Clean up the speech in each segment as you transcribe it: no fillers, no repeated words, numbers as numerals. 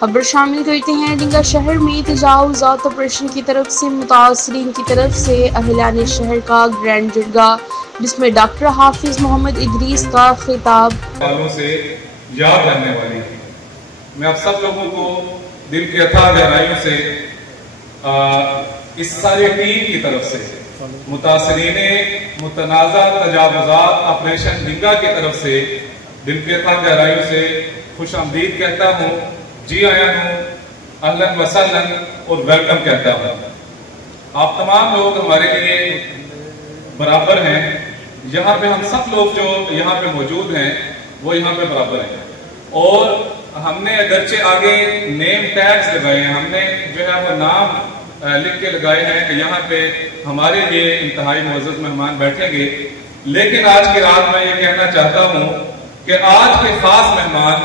خبر شامل کرتے ہیں ڈنگا شہر میں تجاوزات آپریشن کی طرف سے متاثرین کی طرف سے اہلان شہر کا گرینڈ جرگہ، جس میں ڈاکٹر حافظ محمد ادریس کا خطاب والوں سے یاد رہنے والی تھی۔ میں آپ سب لوگوں کو دل کی اتھاہ گہرائیوں سے اس ساری ٹیم کی طرف سے متاثرین متنازع تجاوزات آپریشن ڈنگا کی طرف سے دل کی اتھاہ گہرائیوں سے خوش آمدید کہتا ہوں، جی آیا ہوں، اہلاً وسہلاً اور ویلکم کہتا ہوں۔ آپ تمام لوگ ہمارے لیے برابر ہیں۔ یہاں پہ ہم سب لوگ جو یہاں پہ موجود ہیں وہ یہاں پہ برابر ہیں، اور ہم نے اگرچہ آگے نیم ٹیگز لگائے ہیں، ہم نے جو ہے وہ نام لکھ کے لگائے ہیں کہ یہاں پہ ہمارے لیے انتہائی معزز مہمان بیٹھیں گے، لیکن آج کی رات میں یہ کہنا چاہتا ہوں کہ آج کے خاص مہمان،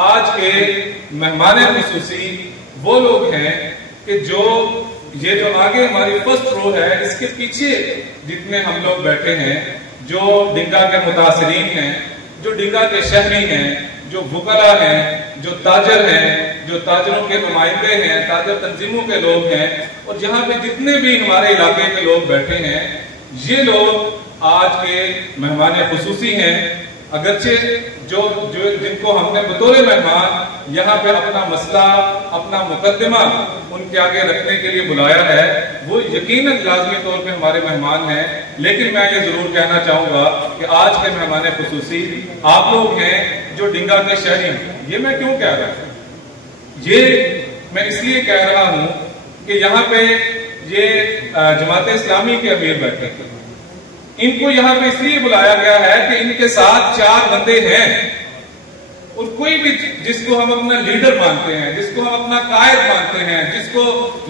آج کے مہمان خصوصی وہ لوگ ہیں کہ یہ جو آگے ہماری فرسٹ رو ہے، اس کے پیچھے جتنے ہم لوگ بیٹھے ہیں، جو ڈنگا کے متاثرین ہیں، جو ڈنگا کے شہری ہیں، جو وکلاء ہیں، جو تاجر ہیں، جو تاجروں کے نمائندے ہیں، تاجر تنظیموں کے لوگ ہیں، اور جہاں پہ جتنے بھی ہمارے علاقے کے لوگ بیٹھے ہیں، یہ لوگ آج کے مہمان خصوصی ہیں۔ اگرچہ جن کو ہم نے بطور مہمان یہاں پہ اپنا مسئلہ، اپنا مقدمہ ان کے آگے رکھنے کے لیے بلایا ہے، وہ یقیناً لازمی طور پہ ہمارے مہمان ہیں، لیکن میں یہ ضرور کہنا چاہوں گا کہ آج کے مہمان خصوصی آپ لوگ ہیں جو ڈنگا کے شہری ہیں۔ یہ میں کیوں کہہ رہا ہوں؟ یہ میں اس لیے کہہ رہا ہوں کہ یہاں پہ یہ جماعت اسلامی کے امیر بیٹھے ہیں، ان کو یہاں پہ اس لیے بلایا گیا ہے کہ ان کے ساتھ 4 بندے ہیں، اور کوئی بھی جس کو ہم اپنا لیڈر مانتے ہیں، جس کو ہم اپنا قائد مانتے ہیں، جس کو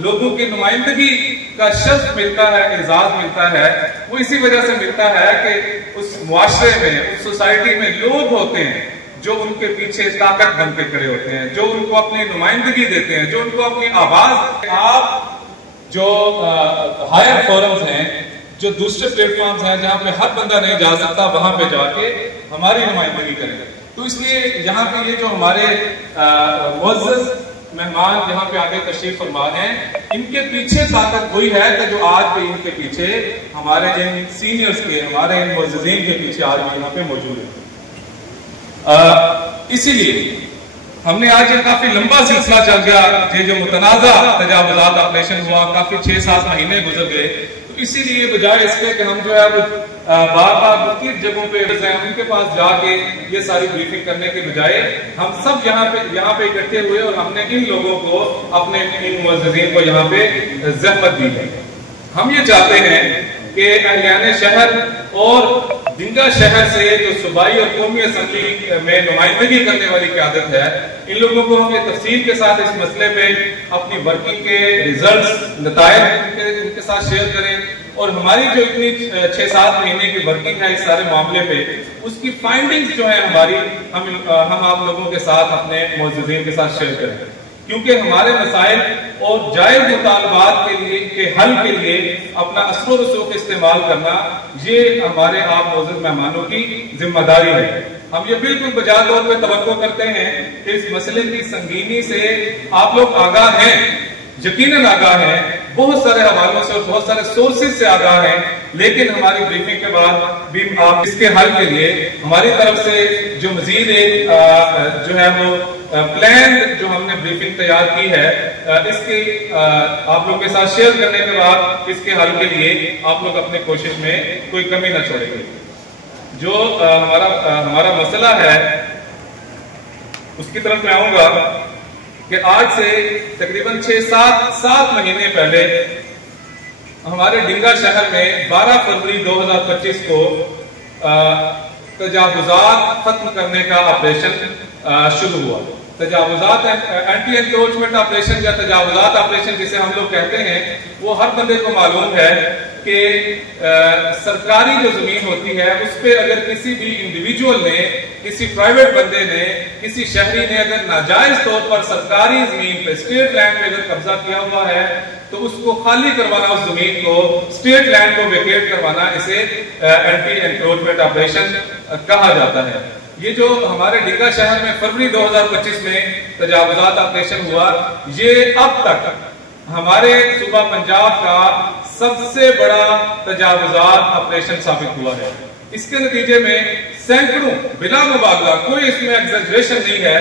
لوگوں کی نمائندگی کا شرف ملتا ہے، اعزاز ملتا ہے، وہ اسی وجہ سے ملتا ہے کہ اس معاشرے میں، اس سوسائٹی میں لوگ ہوتے ہیں جو ان کے پیچھے طاقت بن کے کھڑے ہوتے ہیں، جو ان کو اپنی نمائندگی دیتے ہیں، جو ان کو اپنی آواز۔ آپ جو ہائر فورمز ہیں، جو دوسرے پلیٹ فارمز ہیں جہاں پہ ہر بندہ نہیں جا سکتا، وہاں پہ جا کے ہماری نمائندگی کریں۔ تو اس لیے یہاں پہ یہ جو ہمارے معزز مہمان یہاں پہ آگے تشریف فرما ہیں، ان کے پیچھے طاقت وہی ہے کہ جو آج بھی ان کے پیچھے ہمارے ان سینئرز کے، ہمارے ان معززین کے پیچھے آج بھی یہاں پہ موجود ہے۔ اسی لیے ہم نے آج یہ کافی لمبا سلسلہ چل گیا، یہ جو متنازع تجاوزات آپریشن ہوا، کافی 6-7 مہینے گزر گئے، تو اسی لیے بجائے اس کے کہ ہم جو ہے وہ بار بار مختلف جگہوں پہ ان کے پاس جا کے یہ ساری بریفنگ کرنے کے بجائے ہم سب یہاں پہ اکٹھے ہوئے، اور ہم نے ان لوگوں کو، اپنے ان معززین کو یہاں پہ زحمت دی ہے۔ ہم یہ چاہتے ہیں کہ اہلیان شہر اور ڈنگا شہر سے جو صوبائی اور قومی اسمبلی میں نمائندگی کرنے والی قیادت ہے، ان لوگوں کو ہم یہ تفصیل کے ساتھ اس مسئلے پہ اپنی ورکنگ کے ریزلٹس، نتائج ان کے ساتھ شیئر کریں، اور ہماری جو اتنی 6-7 مہینے کی ورکنگ ہے اس سارے معاملے پہ، اس کی فائنڈنگز جو ہیں ہماری، ہم آپ لوگوں کے ساتھ، اپنے معززین کے ساتھ شیئر کریں، کیونکہ ہمارے مسائل اور جائز مطالبات کے حل کے لیے اپنا اثر و رسوخ استعمال کرنا، یہ ہمارے آپ معزز مہمانوں کی ذمہ داری ہے۔ ہم یہ بالکل بجا طور پہ توقع کرتے ہیں کہ اس مسئلے کی سنگینی سے آپ لوگ آگاہ ہیں، یقیناً آگاہ ہیں، بہت سارے حوالوں سے اور بہت سارے سورسز سے آگاہ ہیں، لیکن ہماری بریفنگ کے بعد بھی آپ اس کے حل کے لیے ہماری طرف سے جو مزید ایک جو ہے وہ پلان جو ہم نے بریفنگ تیار کی ہے، اس کی آپ لوگوں کے ساتھ شیئر کرنے کے بعد اس کے حل کے لیے آپ لوگ اپنے کوشش میں کوئی کمی نہ چھوڑیں گے۔ جو ہمارا مسئلہ ہے اس کی طرف میں آؤں گا کہ آج سے تقریباً 6-7 مہینے پہلے ہمارے ڈنگا شہر میں 12 فروری 2025 کو تجاوزات ختم کرنے کا آپریشن شروع ہوا۔ تجاوزات اینٹی انکروچمنٹ آپریشن یا تجاوزات آپریشن جسے ہم لوگ کہتے ہیں، وہ ہر بندے کو معلوم ہے کہ سرکاری جو زمین ہوتی ہے اس پہ اگر کسی بھی انڈیویجول نے، کسی پرائیویٹ بندے نے، کسی شہری نے اگر ناجائز طور پر سرکاری زمین پہ، اسٹیٹ لینڈ پہ اگر قبضہ کیا ہوا ہے، تو اس کو خالی کروانا، اس زمین کو، اسٹیٹ لینڈ کو ویکیٹ کروانا، اسے اینٹی انکروچمنٹ آپریشن کہا جاتا ہے۔ یہ جو ہمارے ڈنگا شہر میں فروری 2025 میں تجاوزات آپریشن ہوا، یہ اب تک ہمارے صوبہ پنجاب کا سب سے بڑا تجاوزات آپریشن ثابت ہوا ہے۔ اس کے نتیجے میں سینکڑوں، بلا مبالغہ، کوئی اس میں ایگزیجریشن نہیں ہے،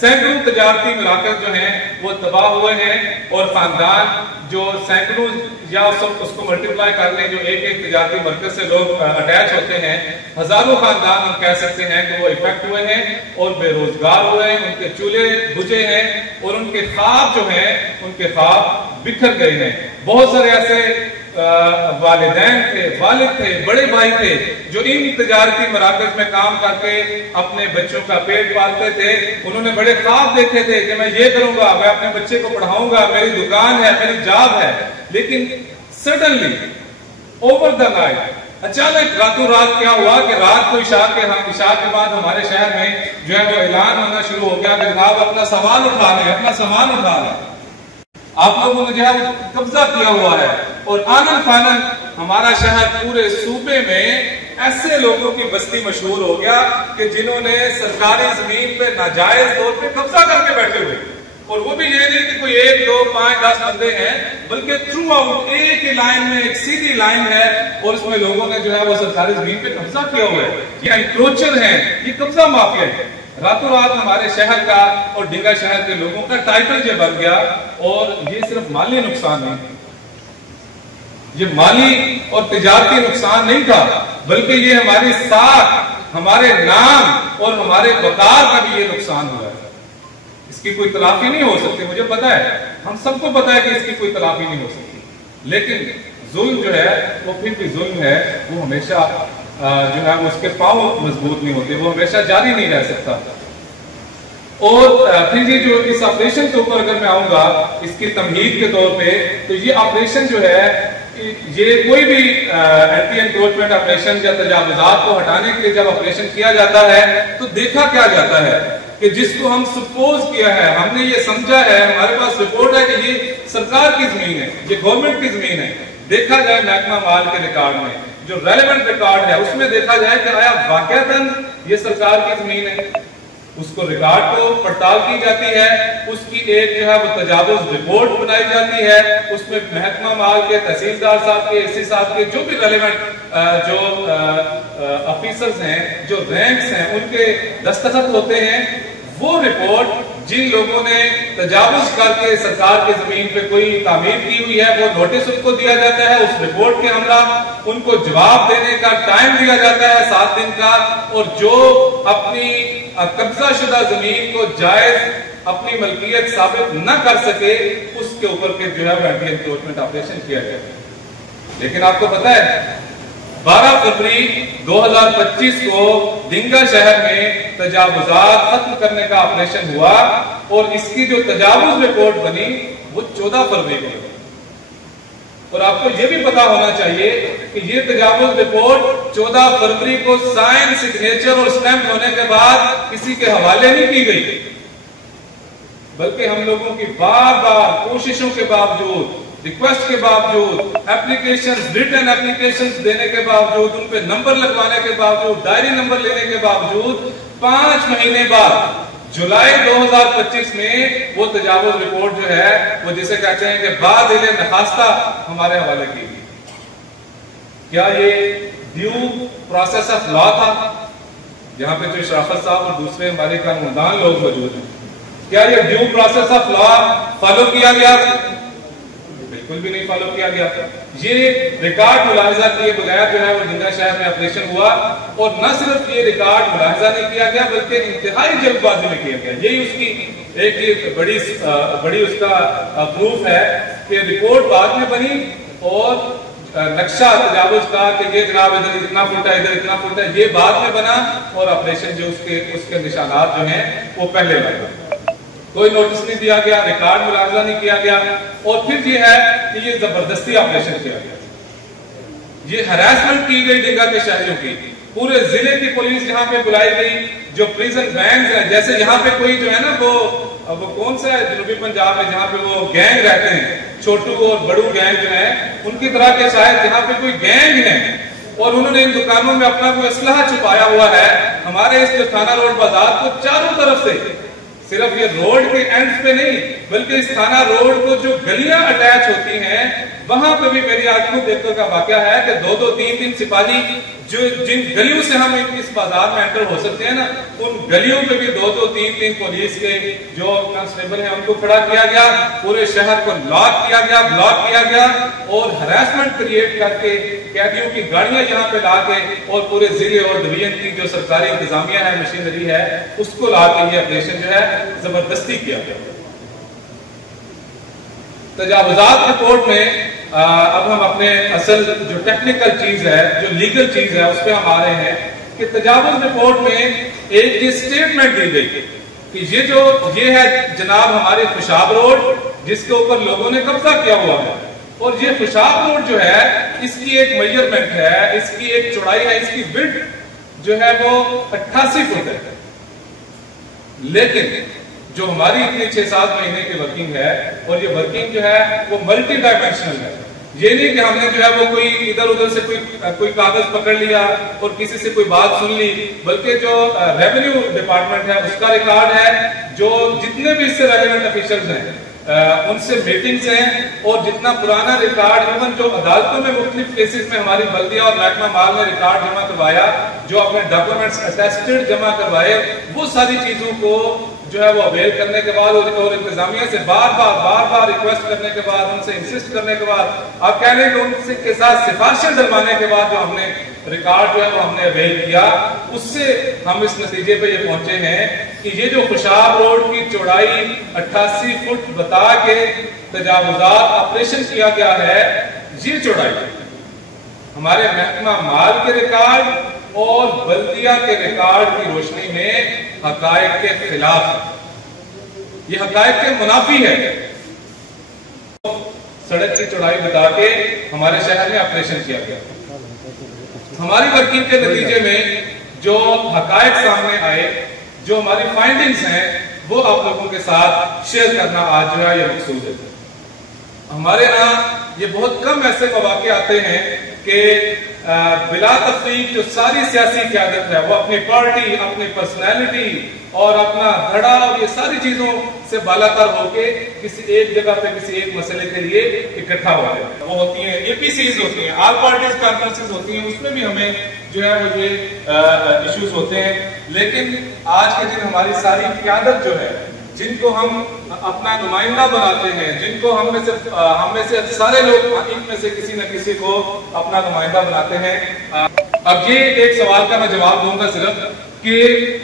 سینکڑوں تجارتی مراکز جو ہیں وہ تباہ ہوئے ہیں، اور خاندان جو سینکڑوں یا اس کو ملٹیپلائی کر لیں، جو ایک ایک تجارتی مرکز سے لوگ اٹیچ ہوتے ہیں، ہزاروں خاندان ہم کہہ سکتے ہیں کہ وہ افیکٹ ہوئے ہیں اور بے روزگار ہوئے ہیں، ان کے چولہے بجھے ہیں، اور ان کے خواب جو ہیں، ان کے خواب بکھر گئے ہیں۔ بہت سارے ایسے والدین تھے، والد تھے، بڑے بھائی تھے، جو ان تجارتی مراکز میں کام کر کے اپنے بچوں کا پیٹ پالتے تھے۔ انہوں نے بڑے خواب دیکھے تھے کہ میں یہ کروں گا، میں اپنے بچے کو پڑھاؤں گا، میری دکان ہے، میری جاب ہے، لیکن سڈنلی اوور دا نائٹ اچانک راتوں رات کیا ہوا کہ رات کو عشاء کے بعد ہمارے شہر میں جو ہے وہ اعلان ہونا شروع ہو گیا کہ جناب اپنا سامان اٹھا لیں، اپنا سامان اٹھا لیں، آپ لوگوں نے جو ہے قبضہ کیا ہوا ہے۔ اور آنن فانن ہمارا شہر پورے صوبے میں ایسے لوگوں کی بستی مشہور ہو گیا کہ جنہوں نے سرکاری زمین پہ ناجائز طور پہ قبضہ کر کے بیٹھے ہوئے، اور وہ بھی یہ نہیں کہ کوئی 1 2 5 10 بندے ہیں، بلکہ تھرو آؤٹ ایک ہی لائن میں ایک سیدھی لائن ہے، اور اس میں لوگوں نے جو ہے وہ سرکاری زمین پہ قبضہ کیا ہوا ہے۔ یہ انکروچر ہیں، یہ قبضہ مافیا ہے۔ راتوں رات ہمارے شہر کا اور ڈنگا شہر کے لوگوں کا ٹائٹل یہ بن گیا، اور یہ صرف مالی نقصان نہیں، یہ مالی اور تجارتی نقصان نہیں تھا، بلکہ یہ ہماری ساکھ، ہمارے نام اور ہمارے وقار کا بھی یہ نقصان ہوا ہے۔ اس کی کوئی تلافی نہیں ہو سکتی، مجھے پتا ہے، ہم سب کو پتا ہے کہ اس کی کوئی تلافی نہیں ہو سکتی، لیکن ظلم جو ہے وہ پھر بھی ظلم ہے، وہ ہمیشہ جو ہے اس کے پاؤں مضبوط نہیں ہوتے، وہ ہمیشہ جاری نہیں رہ سکتا۔ اور پھر یہ جو اس آپریشن کے اوپر اگر میں آؤں گا اس کی تمہید کے طور پہ، تو یہ آپریشن جو ہے، یہ کوئی بھی اینٹی انکروچمنٹ آپریشن یا تجاوزات کو ہٹانے کے لیے جب آپریشن کیا جاتا ہے تو دیکھا کیا جاتا ہے کہ جس کو ہم سپوز کیا ہے، ہم نے یہ سمجھا ہے، ہمارے پاس رپورٹ ہے کہ یہ سرکار کی زمین ہے، یہ گورنمنٹ کی زمین ہے، دیکھا جائے محکمہ مال کے ریکارڈ میں جو ریلیونٹ ریکارڈ ہے اس میں دیکھا جائے کہ آیا واقعتاً یہ سرکار کی زمین ہے، اس کو ریکارڈ کو پڑتال کی جاتی ہے، اس کی ایک جو ہے وہ تجاوز رپورٹ بنائی جاتی ہے، اس میں محکمہ مال کے تحصیلدار صاحب کے، اے سی صاحب کے، جو بھی ریلیونٹ جو آفیسرز ہیں، جو رینکس ہیں، ان کے دستخط ہوتے ہیں۔ وہ رپورٹ جن لوگوں نے تجاوز کر کے سرکار کی زمین پہ کوئی تعمیر کی ہوئی ہے، وہ نوٹس ان کو دیا جاتا ہے، اس رپورٹ کے ہمراہ ان کو جواب دینے کا ٹائم دیا جاتا ہے 7 دن کا، اور جو اپنی قبضہ شدہ زمین کو جائز اپنی ملکیت ثابت نہ کر سکے اس کے اوپر پھر جو ہے وہ اینٹی انکروچمنٹ آپریشن کیا گیا۔ لیکن آپ کو پتا ہے 12 فروری 2025 کو ڈنگا شہر میں تجاوزات ختم کرنے کا آپریشن ہوا، اور اس کی جو تجاوز رپورٹ بنی وہ 14 فروری کو۔ اور آپ کو یہ بھی پتا ہونا چاہیے کہ یہ تجاوز رپورٹ 14 فروری کو سائن، سگنیچر اور سٹیمپ ہونے کے بعد کسی کے حوالے نہیں کی گئی، بلکہ ہم لوگوں کی بار بار کوششوں کے باوجود، ریکویسٹ کے باوجود، اپلیکیشنز، ریٹن اپلیکیشنز دینے کے باوجود، ان پہ نمبر لگوانے کے باوجود، ڈائری نمبر لینے کے باوجود 5 مہینے بعد جولائی 2025 میں وہ تجاوز رپورٹ جو ہے وہ جسے کہتے ہیں کہ بعد نخواستہ ہمارے حوالے کی گئی۔ کیا یہ ڈیو پروسیس آف لا تھا؟ یہاں پہ جو شرافت صاحب اور دوسرے ہمارے قانوندان لوگ موجود ہیں، کیا یہ due process of law follow کیا گیا؟ بالکل بھی نہیں فالو کیا گیا۔ یہ ریکارڈ ملاحظہ کیے بغیر جو ہے وہ ڈنگا شہر میں آپریشن ہوا، اور نہ صرف یہ ریکارڈ ملاحظہ نہیں کیا گیا بلکہ انتہائی جلد بازی میں کیا گیا۔ یہی اس کی ایک بڑی اس کا پروف ہے کہ رپورٹ بعد میں بنی، اور نقشہ تجاوز کا کہ یہ جناب ادھر اتنا فٹ ہے، ادھر اتنا فٹ ہے، یہ بعد میں بنا، اور آپریشن جو اس کے نشانات جو ہیں وہ پہلے بنے۔ کوئی نوٹس نہیں دیا گیا، ریکارڈ ملاحظہ نہیں کیا گیا، اور پھر یہ ہے کہ یہ زبردستی آپریشن کیا گیا، یہ ہراسمنٹ کی گئی ڈنگا کے شہریوں کی، پورے ضلع کی پولیس یہاں پہ بلائی گئی، جو پریزن گینگز ہیں، جیسے یہاں پہ کوئی جو ہے نا وہ کون سا ہے جنوبی پنجاب میں جہاں پہ وہ گینگ رہتے ہیں، چھوٹو اور بڑو گینگ جو ہیں، ان کی طرح کے شاید یہاں پہ کوئی گینگ ہے، اور انہوں نے ان دکانوں میں اپنا کوئی اسلحہ چھپایا ہوا ہے. ہمارے اس جو تھانہ روڈ بازار کو چاروں طرف سے صرف یہ روڈ کے اینڈ پہ نہیں بلکہ اس تھانہ روڈ کو جو گلیاں اٹیچ ہوتی ہیں وہاں پہ بھی میری آنکھوں دیکھنے کا واقعہ ہے کہ 2-2 3-3 سپاہی جو جن گلیوں سے ہم اس بازار میں انٹر ہو سکتے ہیں نا ان گلیوں پہ بھی 2-2 3-3 پولیس کے جو کانسٹیبل ہیں ان کو کھڑا کیا گیا, پورے شہر کو لاک کیا گیا, بلاک کیا گیا اور ہراسمنٹ کریٹ کر کے قیدیوں کی گاڑیاں یہاں پہ لا کے اور پورے ضلع اور ڈویژن کی جو سرکاری انتظامیہ ہے, مشینری ہے, اس کو لا کے یہ آپریشن جو ہے زبردستی کیا گیا. تجاوزات رپورٹ میں اب ہم اپنے اصل جو ٹیکنیکل چیز ہے, جو لیگل چیز ہے, اس پہ ہم آ رہے ہیں کہ تجاوز رپورٹ میں ایک یہ سٹیٹمنٹ دی گئی کہ یہ ہے جناب ہمارے خوشاب روڈ جس کے اوپر لوگوں نے قبضہ کیا ہوا ہے, اور یہ خوشاب روڈ جو ہے اس کی ایک میجرمنٹ ہے, اس کی ایک چوڑائی ہے, اس کی وڈتھ جو ہے وہ 88 فٹ ہے. لیکن جو ہماری اتنی 6-7 مہینے کی ورکنگ ہے اور یہ ورکنگ جو ہے وہ ملٹی ڈائمینشنل ہے. یہ نہیں کہ ہم نے جو ہے وہ کوئی ادھر ادھر سے کوئی کاغذ پکڑ لیا اور کسی سے کوئی بات سن لی, بلکہ جو ریونیو ڈپارٹمنٹ ہے اس کا ریکارڈ ہے, جو جتنے بھی اس سے ریلیونٹ آفیشرز ہیں ان سے میٹنگز ہیں, اور جتنا پرانا ریکارڈ ایون جو عدالتوں میں مختلف کیسز میں ہماری بلدیہ اور محکمہ مال نے ریکارڈ جمع کروایا, جو اپنے ڈاکومنٹس اٹیسٹڈ جمع کروائے, وہ ساری چیزوں کو جو ہے وہ اویل کرنے کے بعد اور انتظامیہ سے بار بار ریکویسٹ کرنے کے بعد, ان سے انسسٹ کرنے کے بعد, آپ کہہ لیں کہ ان کے ساتھ سفارشیں ڈلوانے کے بعد جو ہم نے ریکارڈ جو ہے وہ ہم نے اویل کیا, اس سے ہم اس نتیجے پہ یہ پہنچے ہیں کہ یہ جو خوشاب روڈ کی چوڑائی 88 فٹ بتا کے تجاوزات آپریشن کیا گیا ہے, یہ چوڑائی ہمارے محکمہ مال کے ریکارڈ اور بلدیہ کے ریکارڈ کی روشنی میں حقائق کے خلاف ہے, یہ حقائق کے منافی ہے. سڑک کی چوڑائی بتا کے ہمارے شہر میں آپریشن کیا گیا. ہماری ورکنگ کے نتیجے میں جو حقائق سامنے آئے, جو ہماری فائنڈنگز ہیں, وہ آپ لوگوں کے ساتھ شیئر کرنا آج جو ہے یہ مقصود ہے. ہمارے ہاں یہ بہت کم ایسے مواقع آتے ہیں کہ بلا تفریق جو ساری سیاسی قیادت ہے وہ اپنی پارٹی, اپنی پرسنالٹی اور اپنا دھڑا اور یہ ساری چیزوں سے بالا تر ہو کے کسی ایک جگہ پہ کسی ایک مسئلے کے لیے اکٹھا ہو جائے. وہ ہوتی ہیں APCs ہوتی ہیں, آل پارٹیز کانفرنسز ہوتی ہیں, اس میں بھی ہمیں جو ہے وہ یہ ایشوز ہوتے ہیں. لیکن آج کے دن ہماری ساری قیادت جو ہے, جن کو ہم اپنا نمائندہ بناتے ہیں, جن کو ہم میں سے سارے لوگ ان میں سے کسی نہ کسی کو اپنا نمائندہ بناتے ہیں. اب یہ ایک سوال کا میں جواب دوں گا صرف کہ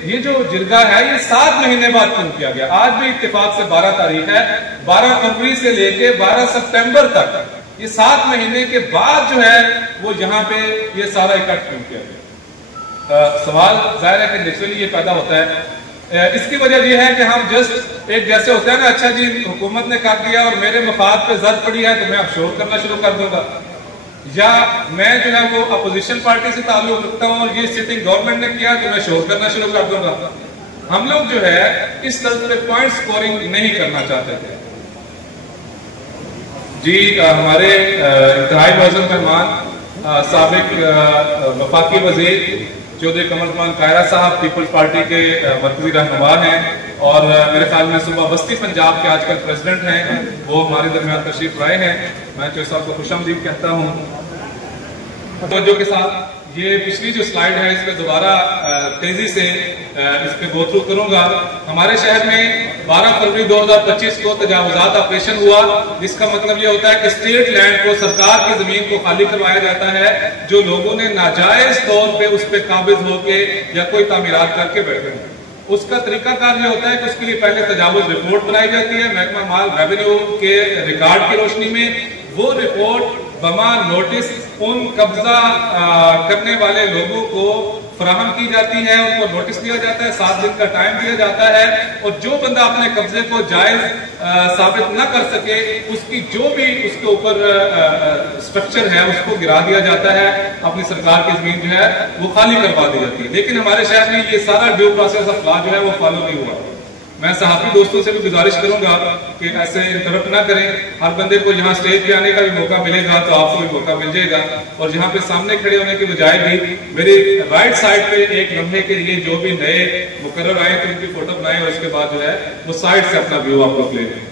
یہ جو جرگہ ہے یہ 7 مہینے بعد کیوں کیا گیا. آج بھی اتفاق سے 12 تاریخ ہے, 12 فروری سے لے کے 12 سپٹمبر تک یہ 7 مہینے کے بعد جو ہے وہ یہاں پہ یہ سارا اکٹھ کیوں کیا گیا. سوال ظاہر ہے کہ نیچرلی یہ پیدا ہوتا ہے. اس کی وجہ یہ ہے کہ ہم جسٹ ایک جیسے ہوتا ہے نا, اچھا جی حکومت نے کر دیا اور میرے مفاد پہ زد پڑی ہے تو میں اب شور کرنا شروع کر دوں گا, یا میں جو ہے وہ اپوزیشن پارٹی سے تعلق رکھتا ہوں اور یہ سٹنگ گورنمنٹ نے کیا تو میں شور کرنا شروع کر دوں گا. ہم لوگ جو ہے اس طرح پہ پوائنٹ سکورنگ نہیں کرنا چاہتے تھے. جی ہمارے انتہائی معزز مہمان سابق وفاقی وزیر چودھری قمر زمان کائرہ صاحب پیپلز پارٹی کے مرکزی رہنما ہیں, اور میرے خیال میں صوبہ وسطی پنجاب کے آج کل پریزیڈنٹ ہیں, وہ ہمارے درمیان تشریف لائے ہیں. میں چودھری صاحب کو خوش آمدید کہتا ہوں. توجہ کے ساتھ یہ پچھلی جو سلائیڈ ہے اس پہ دوبارہ تیزی سے اس پہ گو تھرو کروں گا. ہمارے شہر میں 12 فروری 2025 کو تجاوزات آپریشن ہوا, جس کا مطلب یہ ہوتا ہے کہ اسٹیٹ لینڈ کو, سرکار کی زمین کو خالی کروایا جاتا ہے جو لوگوں نے ناجائز طور پہ اس پہ قابض ہو کے یا کوئی تعمیرات کر کے بیٹھے ہیں. اس کا طریقہ کار یہ ہوتا ہے کہ اس کے لیے پہلے تجاوز رپورٹ بنائی جاتی ہے محکمہ مال ریونیو کے ریکارڈ کی روشنی میں. وہ رپورٹ بما نوٹس ان قبضہ کرنے والے لوگوں کو فراہم کی جاتی ہے, ان کو نوٹس دیا جاتا ہے, 7 دن کا ٹائم دیا جاتا ہے, اور جو بندہ اپنے قبضے کو جائز ثابت نہ کر سکے اس کی جو بھی اس کے اوپر سٹرکچر ہے اس کو گرا دیا جاتا ہے, اپنی سرکار کی زمین جو ہے وہ خالی کروا دی جاتی ہے. لیکن ہمارے شہر میں یہ سارا ڈیو پروسیس آف لا جو ہے وہ فالو نہیں ہوا. میں صحافی دوستوں سے بھی گزارش کروں گا کہ ایسے انٹرپٹ نہ کریں. ہر بندے کو یہاں سٹیج پہ آنے کا بھی موقع ملے گا تو آپ کو بھی موقع مل جائے گا. اور جہاں پہ سامنے کھڑے ہونے کے بجائے بھی میری رائٹ سائڈ پہ ایک لمحے کے لیے جو بھی نئے مقرر آئے تو ان کی فوٹو بنائیں اور اس کے بعد جو ہے وہ سائڈ سے اپنا ویو آپ لوگ لے لیں.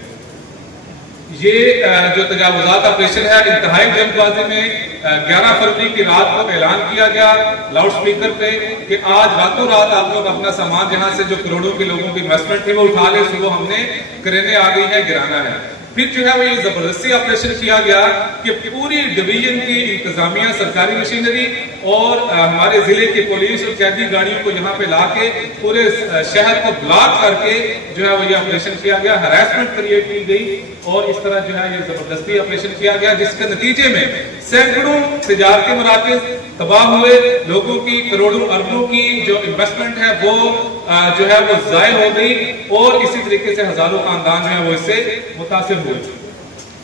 یہ جو تجاوزات آپریشن ہے انتہائی جلد بازی میں 11 فروری کی رات کو اعلان کیا گیا لاؤڈ سپیکر پہ کہ آج راتوں رات آپ لوگ اپنا سامان جہاں سے جو کروڑوں کے لوگوں کی انویسٹمنٹ تھی وہ اٹھا لے. صبح ہم نے کرینے آ گئی ہے گرانا ہے. پھر جو ہے وہ یہ زبردستی آپریشن کیا گیا کہ پوری ڈویژن کی انتظامیہ سرکاری مشینری اور ہمارے ضلع کی پولیس اور قیدی گاڑیوں کو یہاں پہ لا کے پورے شہر کو بلاک کر کے جو ہے وہ یہ آپریشن کیا گیا. ہراسمنٹ کریٹ کی گئی اور اس طرح جو ہے یہ زبردستی آپریشن کیا گیا جس کے نتیجے میں سینکڑوں تجارتی مراکز تباہ ہوئے. لوگوں کی کروڑوں اربوں کی جو انویسٹمنٹ ہے وہ جو ہے وہ ضائع ہو گئی اور اسی طریقے سے ہزاروں خاندان جو ہے وہ اس سے متاثر ہوئے.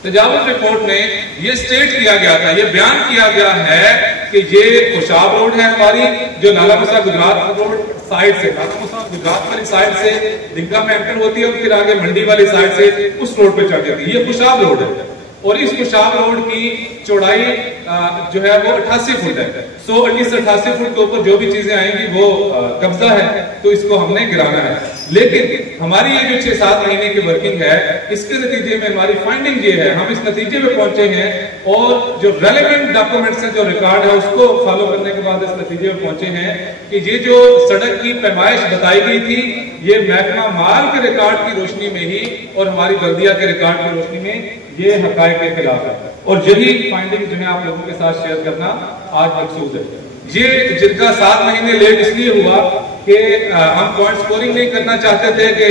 تجاوز رپورٹ میں یہ سٹیٹ کیا گیا تھا, یہ بیان کیا گیا ہے کہ یہ خوشاب روڈ ہے ہماری جو نالا مسا گجرات روڈ سائڈ سے نالا مسا گجرات والی سائڈ سے دنگا میں انٹر ہوتی ہے اور پھر آگے منڈی والی سائڈ سے اس روڈ پہ چڑھ جاتی ہے. یہ خوشاب روڈ ہے اور اس خوشاب روڈ کی چوڑائی جو ہے وہ 88 فٹ ہے. 100 سے 88 فٹ کے اوپر جو بھی چیزیں آئیں گی وہ قبضہ ہے تو اس کو ہم نے گرانا ہے. لیکن ہماری یہ جو 6-7 مہینے کی ورکنگ ہے اس کے نتیجے میں ہماری فائنڈنگ یہ ہے, ہم اس نتیجے میں پہنچے ہیں اور جو ریلیونٹ ڈاکومنٹس ہیں جو ریکارڈ ہے اس کو فالو کرنے کے بعد اس نتیجے میں پہنچے ہیں کہ یہ جو سڑک کی پیمائش بتائی گئی تھی یہ محکمہ مال کے ریکارڈ کی روشنی میں ہی اور ہماری بلدیہ کے ریکارڈ کی روشنی میں یہ حقائق کے خلاف ہے. اور یہی فائنڈنگ جو ہے آپ لوگوں کے ساتھ شیئر کرنا آج مقصود ہے. یہ جن کا 7 مہینے لیٹ اس لیے ہوا کہ ہم پوائنٹ سکورنگ نہیں کرنا چاہتے تھے کہ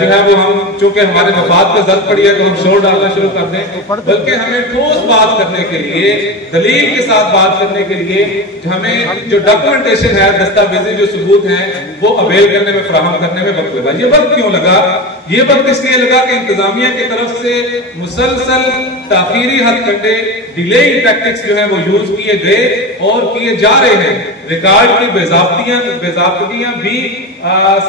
جو ہے وہ ہم چونکہ ہمارے مفاد پہ ضرورت پڑی ہے تو ہم شور ڈالنا شروع کر دیں, بلکہ ہمیں ٹھوس بات کرنے کے لیے دلیل کے ساتھ بات کرنے کے لیے ہمیں جو ڈاکومنٹیشن ہے دستاویزی جو ثبوت ہیں وہ اویل کرنے میں فراہم کرنے میں وقت لگا. یہ وقت کیوں لگا؟ یہ وقت اس لیے لگا کہ انتظامیہ کی طرف سے مسلسل تاخیری ہتھ کنڈے ڈیلیئنگ ٹیکٹکس جو ہیں وہ یوز کیے گئے اور کیے جا رہے ہیں. ریکارڈ کی بے ضابطگیاں بھی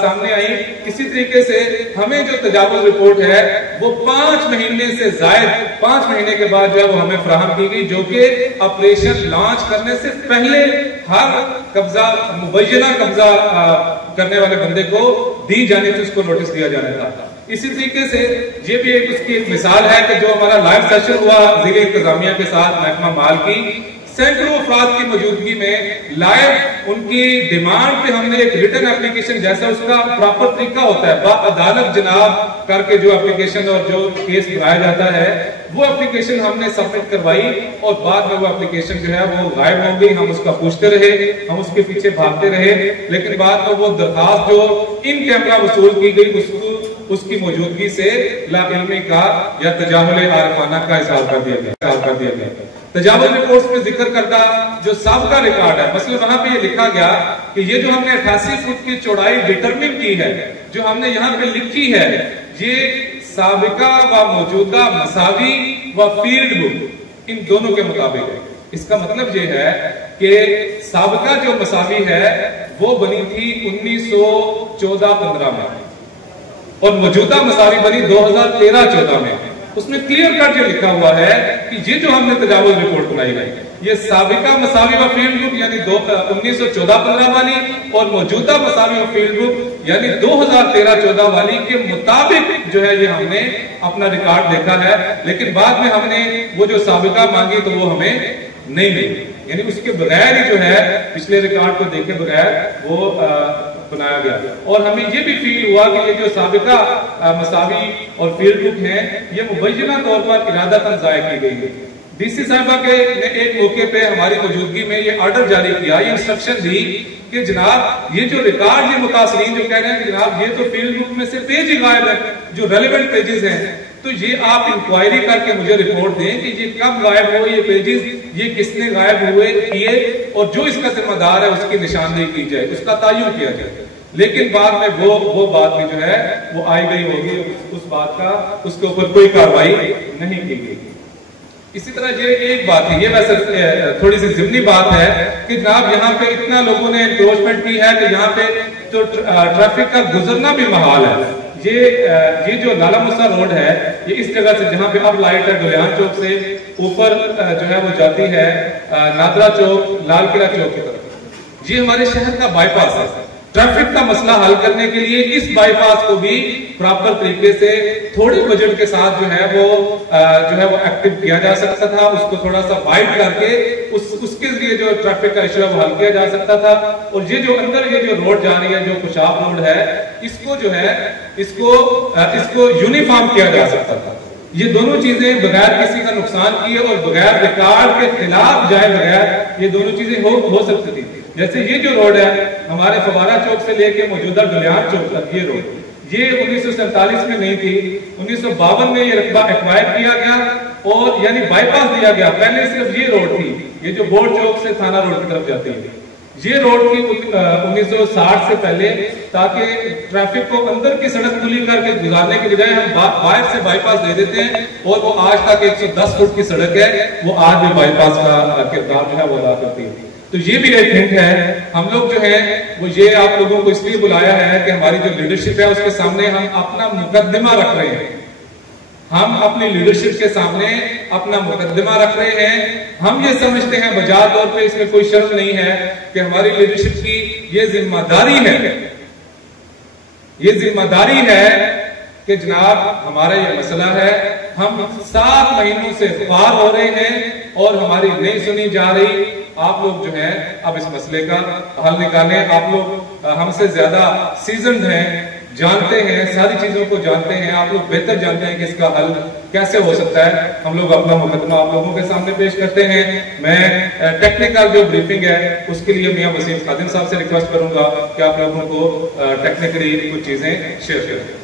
سامنے آئیں. اسی طریقے سے ہمیں جو تجاوز رپورٹ ہے وہ 5 مہینے سے زائد 5 مہینے کے بعد جو ہے وہ ہمیں فراہم کی گئی جو کہ آپریشن لانچ کرنے سے پہلے ہر قبضہ مبینہ قبضہ کرنے والے بندے کو دی جانے تھی, اس کو نوٹس دیا جانا تھا. اسی طریقے سے یہ بھی اس کی ایک مثال ہے کہ جو ہمارا لائیو سیشن ہوا ضلع انتظامیہ کے ساتھ محکمہ مال کی, سینکڑوں افراد کی موجودگی میں لائیو ان کی ڈیمانڈ پہ ہم نے ایک ریٹن اپلیکیشن جیسا اس کا پراپر طریقہ ہوتا ہے با عدالت جناب کر کے جو اپلیکیشن اور جو کیس بنایا جاتا ہے وہ اپلیکیشن ہم نے سبمٹ کروائی اور بعد میں وہ اپلیکیشن جو ہے وہ غائب ہو گئی. ہم اس کا پوچھتے رہے, ہم اس کے پیچھے بھاگتے رہے, لیکن بعد میں وہ درخواست جو ان کیمرہ وصول کی گئی اس کی موجودگی سے لا علمی کا یا تجاہل عارفانہ کا اظہار کر دیا گیا. تجاوز رپورٹس میں ذکر کردہ جو سابقہ ریکارڈ ہے مثلا وہاں پہ یہ لکھا گیا کہ یہ جو ہم نے 88 فٹ کی چوڑائی ڈیٹرمن کی ہے جو ہم نے یہاں پہ لکھی ہے یہ سابقہ و موجودہ مساوی و فیلڈ بک ان دونوں کے مطابق ہے. اس کا مطلب یہ ہے کہ سابقہ جو مساوی ہے وہ بنی تھی 1914-15 میں اور موجودہ مساوی بنی 2013-14 میں. اس میں کلیئر کٹ یہ لکھا ہوا ہے کہ یہ جو ہم نے تجاوز رپورٹ بنائی ہے یہ سابقہ مساوی و فیلڈ بک یعنی 1914-15 والی اور موجودہ مساوی و فیلڈ بک یعنی 2013-14 والی کے مطابق جو ہے یہ ہم نے اپنا ریکارڈ دیکھا ہے. لیکن بعد میں ہم نے وہ جو سابقہ مانگی تو وہ ہمیں نہیں ملی, یعنی اس کے بغیر ہی جو ہے پچھلے ریکارڈ کو دیکھے بغیر وہ بنایا گیا. اور ہمیں یہ بھی فیل ہوا کہ یہ جو سابقہ مساوی اور فیلڈ بک ہیں یہ مبینہ طور پر ارادتاً ضائع کی گئی ہے. ڈی سی صاحبہ نے ایک موقع پہ ہماری موجودگی میں یہ آرڈر جاری کیا, یہ انسٹرکشن دی کہ جناب یہ جو ریکارڈ یہ متاثرین جو کہہ رہے ہیں کہ جناب یہ تو فیلڈ بک میں سے پیج ہی غائب ہے جو ریلیونٹ پیجز ہیں تو یہ آپ انکوائری کر کے مجھے رپورٹ دیں کہ یہ کب غائب ہوئے یہ پیجز, یہ کس نے غائب ہوئے کیے اور جو اس کا ذمہ دار ہے اس کی نشاندہی کی جائے, اس کا تعین کیا جائے. لیکن بعد میں وہ بات میں جو ہے وہ آئی گئی ہوگی اس بات کا اس کے اوپر کوئی کاروائی نہیں کی گئی. اسی طرح یہ ایک بات ہے, یہ ویسے تھوڑی سی ضمنی بات ہے کہ جناب یہاں پہ اتنا لوگوں نے انکروچمنٹ کی ہے کہ یہاں پہ تو ٹریفک کا گزرنا بھی محال ہے. یہ جو لالہ موسیٰ روڈ ہے یہ اس جگہ سے جہاں پہ اب لائٹ ہے گلیان چوک سے اوپر جو ہے وہ جاتی ہے نادرا چوک لال قلعہ چوک کی طرف. یہ ہمارے شہر کا بائی پاس ہے. ٹریفک کا مسئلہ حل کرنے کے لیے اس بائی پاس کو بھی پراپر طریقے سے تھوڑی بجٹ کے ساتھ جو ہے وہ ایکٹیو کیا جا سکتا تھا. اس کو تھوڑا سا وائڈ کر کے اس کے ذریعے جو ٹریفک کا ایشو ہے وہ حل کیا جا سکتا تھا. اور یہ جو اندر یہ جو روڈ جا رہی ہے جو خوشاب روڈ ہے اس کو جو ہے اس کو یونیفارم کیا جا سکتا تھا. یہ دونوں چیزیں بغیر کسی کا نقصان کیے اور بغیر ریکارڈ کے خلاف جائے بغیر یہ دونوں چیزیں ہو سکتی تھی. جیسے یہ جو روڈ ہے ہمارے فوارہ چوک سے لے کے موجودہ گلیان چوک تک یہ روڈ یہ 1947 میں نہیں تھی. 1952 میں یہ رقبہ ایکوائر کیا گیا اور یعنی بائی پاس دیا گیا. پہلے صرف یہ روڈ تھی یہ جو بورڈ چوک سے تھانہ روڈ کی طرف جاتی ہے. یہ روڈ کی 1960 سے پہلے تاکہ ٹریفک کو اندر کی سڑک کھلی کر کے گزارنے کے بجائے ہم باہر سے بائی پاس دے دیتے ہیں اور وہ آج تک 110 فٹ کی سڑک ہے وہ آج بھی بائی پاس کا کردار جو ہے وہ ادا کرتی ہے. تو یہ بھی ایک ہنٹ ہے. ہم لوگ جو ہیں وہ یہ آپ لوگوں کو اس لیے بلایا ہے کہ ہماری جو لیڈرشپ ہے اس کے سامنے ہم اپنا مقدمہ رکھ رہے ہیں. ہم اپنی لیڈرشپ کے سامنے اپنا مقدمہ رکھ رہے ہیں. ہم یہ سمجھتے ہیں بجا طور پہ اس میں کوئی شرط نہیں ہے کہ ہماری لیڈرشپ کی یہ ذمہ داری ہے کہ جناب ہمارا یہ مسئلہ ہے. ہم 7 مہینوں سے پار ہو رہے ہیں اور ہماری نہیں سنی جا رہی. آپ لوگ جو ہیں اب اس مسئلے کا حل نکالیں. آپ لوگ ہم سے زیادہ سیزنڈ ہیں, جانتے ہیں, ساری چیزوں کو جانتے ہیں. آپ لوگ بہتر جانتے ہیں کہ اس کا حل کیسے ہو سکتا ہے. ہم لوگ اپنا مقدمہ آپ لوگوں کے سامنے پیش کرتے ہیں. میں ٹیکنیکل جو بریفنگ ہے اس کے لیے میاں وسیم خادم صاحب سے ریکویسٹ کروں گا کہ آپ لوگوں کو ٹیکنیکلی کچھ چیزیں شیئر کریں.